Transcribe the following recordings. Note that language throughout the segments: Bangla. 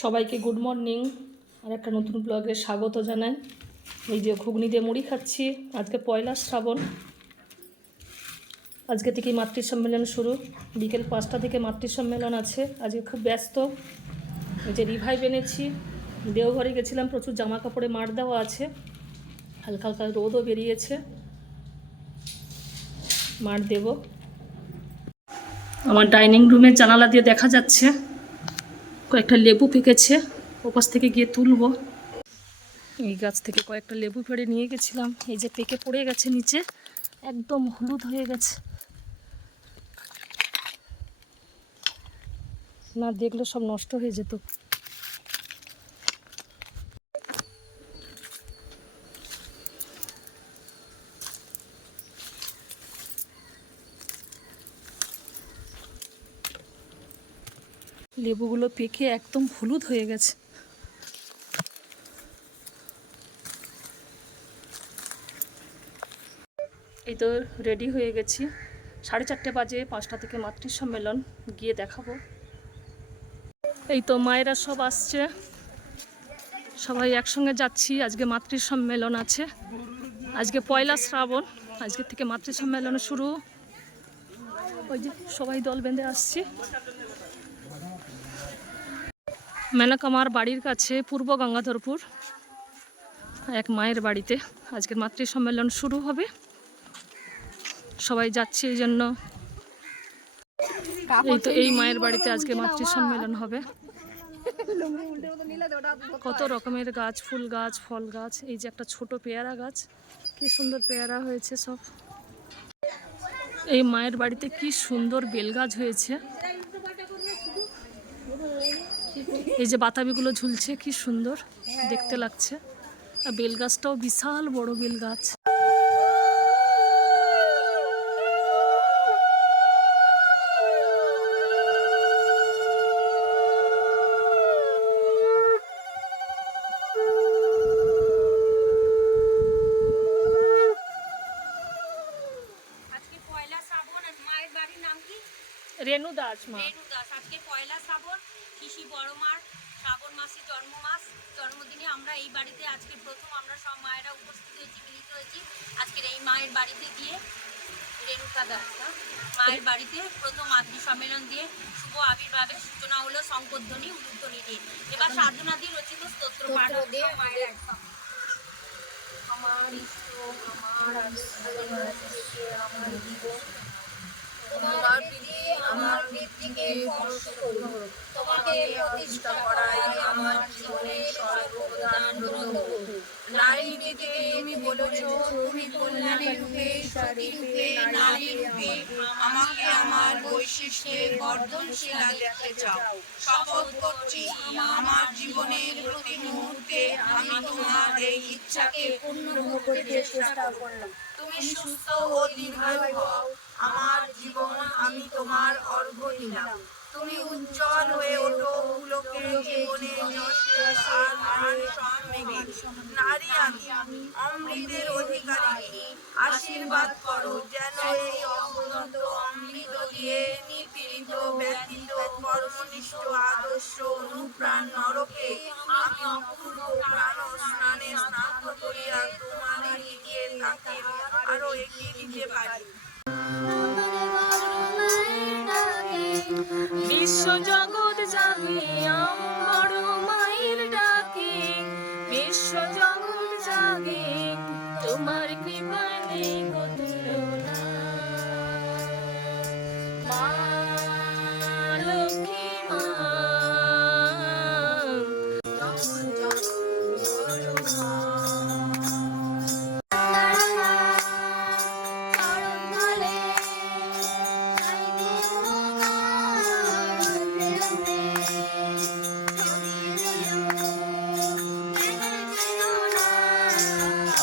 সবাইকে গুড মর্নিং। আর একটা নতুন ব্লগে স্বাগত জানাই। এই যে ঘুগনি দিয়ে মুড়ি খাচ্ছি। আজকে পয়লা শ্রাবণ, আজকে থেকে মাতৃ সম্মেলন শুরু। বিকেল 5টা থেকে মাতৃ সম্মেলন আছে। আজকে খুব ব্যস্ত। এই যে রিভাইভ এনেছি, দেওঘরে গেছিলাম, প্রচুর জামা কাপড়ে মার দেওয়া আছে, হালকা হালকা রোদও বেরিয়েছে, মার দেব। আমার ডাইনিং রুমের জানালা দিয়ে দেখা যাচ্ছে কয়েকটা লেবু পেকেছে, ওপাশ থেকে গিয়ে তুলবো। এই গাছ থেকে কয়েকটা লেবু পেড়ে নিয়ে গেছিলাম, এই যে পেকে পড়ে গেছে নিচে, একদম হলুদ হয়ে গেছে, না দেখলে সব নষ্ট হয়ে যেত। লেবুগুলো পেকে একদম হলুদ হয়ে গেছে। এই তো রেডি হয়ে গেছি, 4:30 বাজে, 5টা থেকে মাতৃ সম্মেলন, গিয়ে দেখাবো। এই তো মায়েরা সব আসছে, সবাই একসঙ্গে যাচ্ছি। আজকে মাতৃ সম্মেলন আছে, আজকে পয়লা শ্রাবণ, আজকে থেকে মাতৃ সম্মেলন শুরু। ওই যে সবাই দল বেঁধে আসছি। মেনকা মার বাড়ির কাছে পূর্ব গঙ্গাধরপুর এক মায়ের বাড়িতে আজকের মাতৃ সম্মেলন শুরু হবে। সবাই যাচ্ছে এই জন্য। এই তো এই মায়ের বাড়িতে আজকে মাতৃ সম্মেলন হবে। কত রকমের গাছ, ফুল গাছ, ফল গাছ। এই যে একটা ছোট পেয়ারা গাছ, কি সুন্দর পেয়ারা হয়েছে সব। এই মায়ের বাড়িতে কি সুন্দর বেল গাছ হয়েছে। এই যে বাতাবিগুলো ঝুলছে, কি সুন্দর দেখতে লাগছে। আর বেল গাছটাও বিশাল বড় বেল গাছ। রেণু দাস মা। রেণু দাস। আজকে পয়লা শ্রাবণ, কৃষি বড় মার শ্রাবণ মাসে জন্মদিনে আমরা এই বাড়িতে আজকে প্রথম আমরা সব মায়েরা উপস্থিত হয়েছি, মিলিত হয়েছি আজকের এই মায়ের বাড়িতে দিয়ে। রেণুকা দাস মায়ের বাড়িতে প্রথম মাতৃ সম্মেলন দিয়ে শুভ আবির্ভাবের সূচনা হলো শঙ্করধ্বনি উলুধ্বনি দিয়ে। এবার সাধনাদি রচিত স্তোত্র পাঠ দিয়ে মায়ের আমার ইষ্ট আমার জীবন তোমার প্রীতি আমার বৃত্তিকে স্পর্শ করুন, তোমাকে প্রতিষ্ঠা করাই আমার জীবনের সর্বপ্রধান ব্রত। নারী নীতিকে তুমি বলেছ, তুমি কল্যাণী রূপে, সতী রূপে, নারী রূপে আমাকে আমার বৈশিষ্ট্যে বর্ধনশীল দেখতে চাও। শপথ করছি আমার জীবনের প্রতি মুহূর্তে আমি তোমার এই ইচ্ছাকে পূর্ণ করতে চেষ্টা করলাম। তুমি সুস্থ ও দীর্ঘায়ু হও, আমার জীবন আমি তোমার অর্ঘ্য দিলাম। তুমি উজ্জ্বল হয়ে ওঠো পুলকের জীবনে যশে আর মান সম্মেগে। নারী আমি অমৃতের অধিকারিণী, আশীর্বাদ করো যেন এই অফুরন্ত অমৃত দিয়ে নিপীড়িত ব্যতীত কর্মনিষ্ঠ আদর্শ অনুপ্রাণ নরকে আমি অপূর্ব প্রাণ স্নানে স্নাত করিয়া তোমাদের দিকে তাকে আরো এগিয়ে দিতে পারি। বিশ্ব জগৎ জাগে বড় মায়ের ডাকে, বিশ্ব জগৎ জাগে তোমার কৃপায় নেই গো তুলনা। মা লক্ষ্মী মা,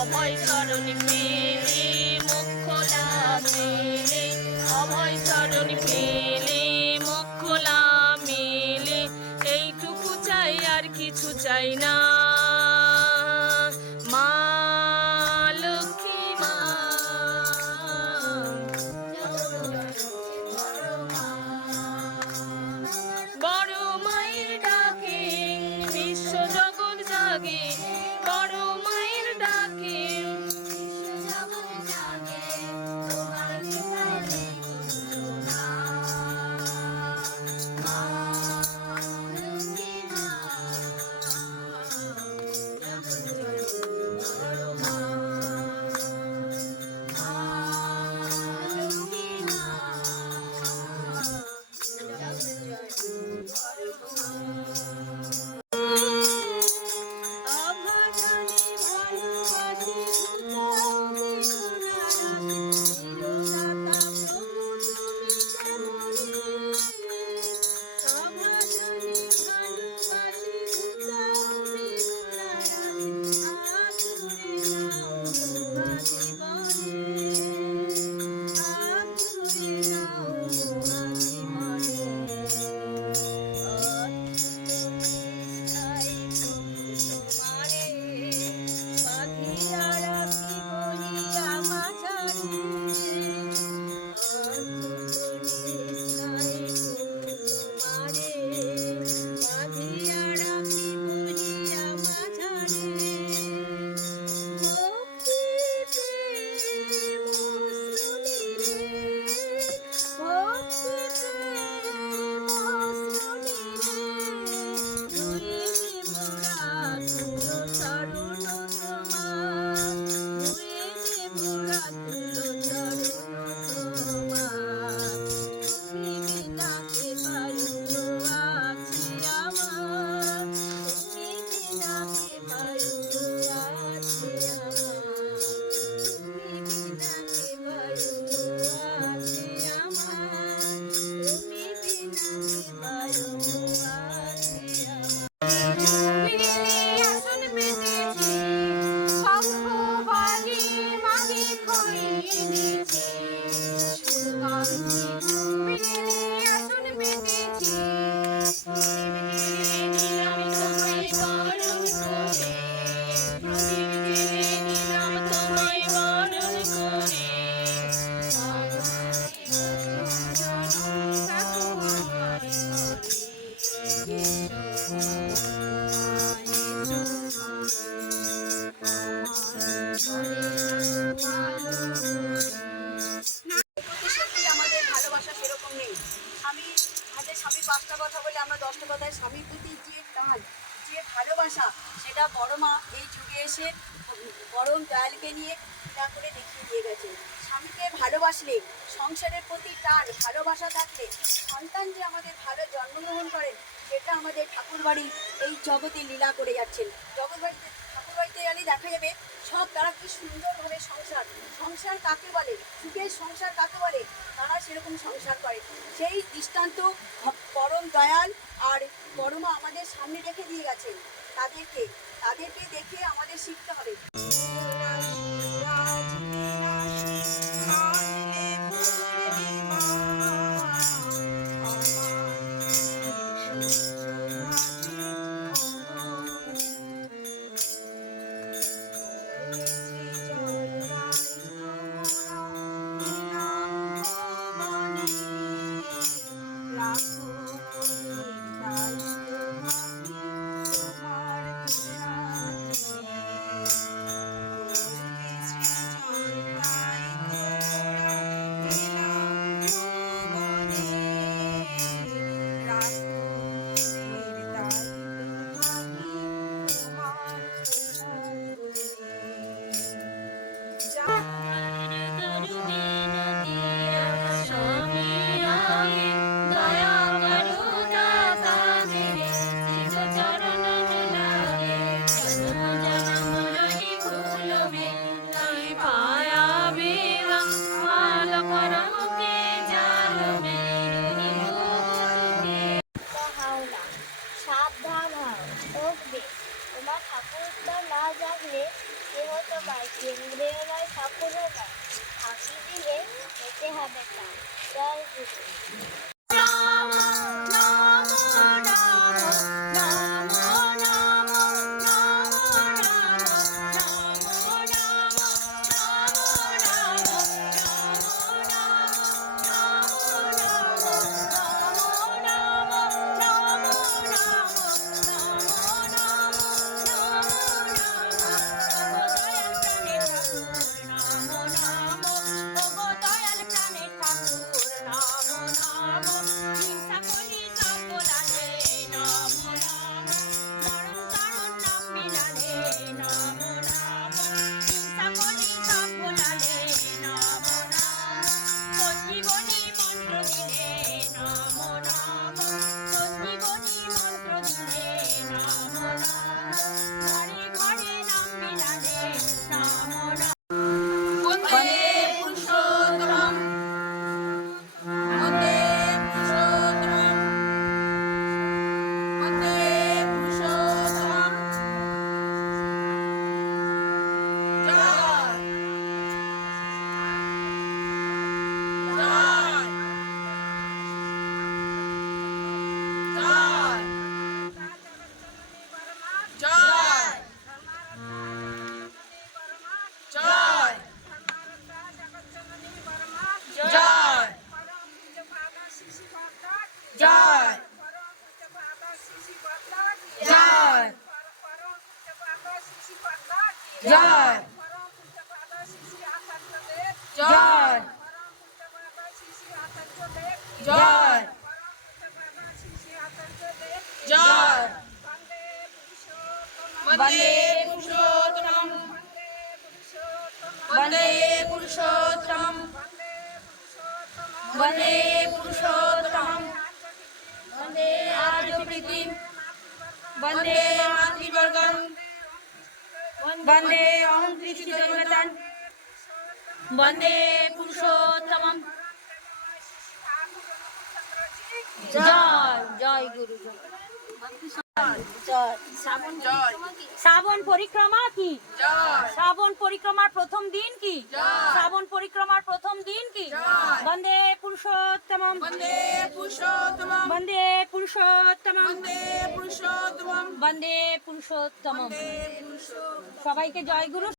অভয় চরণে পেলে মোক্ষ লাভ মেলে, অভয় চরণে পেলে মোক্ষ লাভ মেলে। এইটুকু চাই আর কিছু চাই না। মা লক্ষ্মী মা, বড় মায়ের ডাকে প্রতি সত্যি আমাদের ভালোবাসা সেরকম নেই। স্বামী হাতে স্বামী 5টা কথা বলে আমরা 10টা কথায় স্বামীর প্রতি যে টান, যে ভালোবাসা, সেটা বড় মা এই যুগে এসে পরম দয়ালকে নিয়ে তা করে দেখিয়ে দিয়ে গেছে। স্বামীকে ভালোবাসলে, সংসারের প্রতি টান ভালোবাসা থাকলে সন্তান যে আমাদের ভালো জন্মগ্রহণ করেন, সেটা আমাদের ঠাকুরবাড়ি এই জগতে লীলা করে যাচ্ছেন। জগৎবাড়িতে ঠাকুরবাড়িতে গেলে দেখা যাবে সব তারা কি সুন্দরভাবে সংসার, সংসার কাকে বলে, সুখের সংসার কাকে বলে, তারা সেরকম সংসার করে। সেই দৃষ্টান্ত পরম দয়াল আর পরমা আমাদের সামনে রেখে দিয়ে গেছেন। তাদেরকে দেখে আমাদের শিখতে হবে। সাবধান হও, দেখবে তোমার ঠাকুরটা না জাগলে কেহ তোমায় কেন্দ্রেও নয়, ঠাকুরও নয়, ফাঁকি দিলে যেতে হবে তা। জয় গুরু। জয় জয় জয় জয় বন্দে পুরুষোত্তম বন্দে পুরুষোত্তম বন্দে পুরুষোত্তম বন্দে আর্যপ্রীতিম বন্দে মাতৃবর্গম বন্দে অহং কৃষ্ণ জগতান বন্দে পুরুষোত্তমম জয় জয় গুরু জয় শ্রাবণ পরিক্রমা কি? শ্রাবণ পরিক্রমার প্রথম দিন কি? শ্রাবণ পরিক্রমার প্রথম দিন কি? বন্দে পুরুষোত্তমম বন্দে পুরুষোত্তমম বন্দে পুরুষোত্তমম বন্দে পুরুষোত্তমম বন্দে পুরুষোত্তমম। সবাইকে জয় গুরু।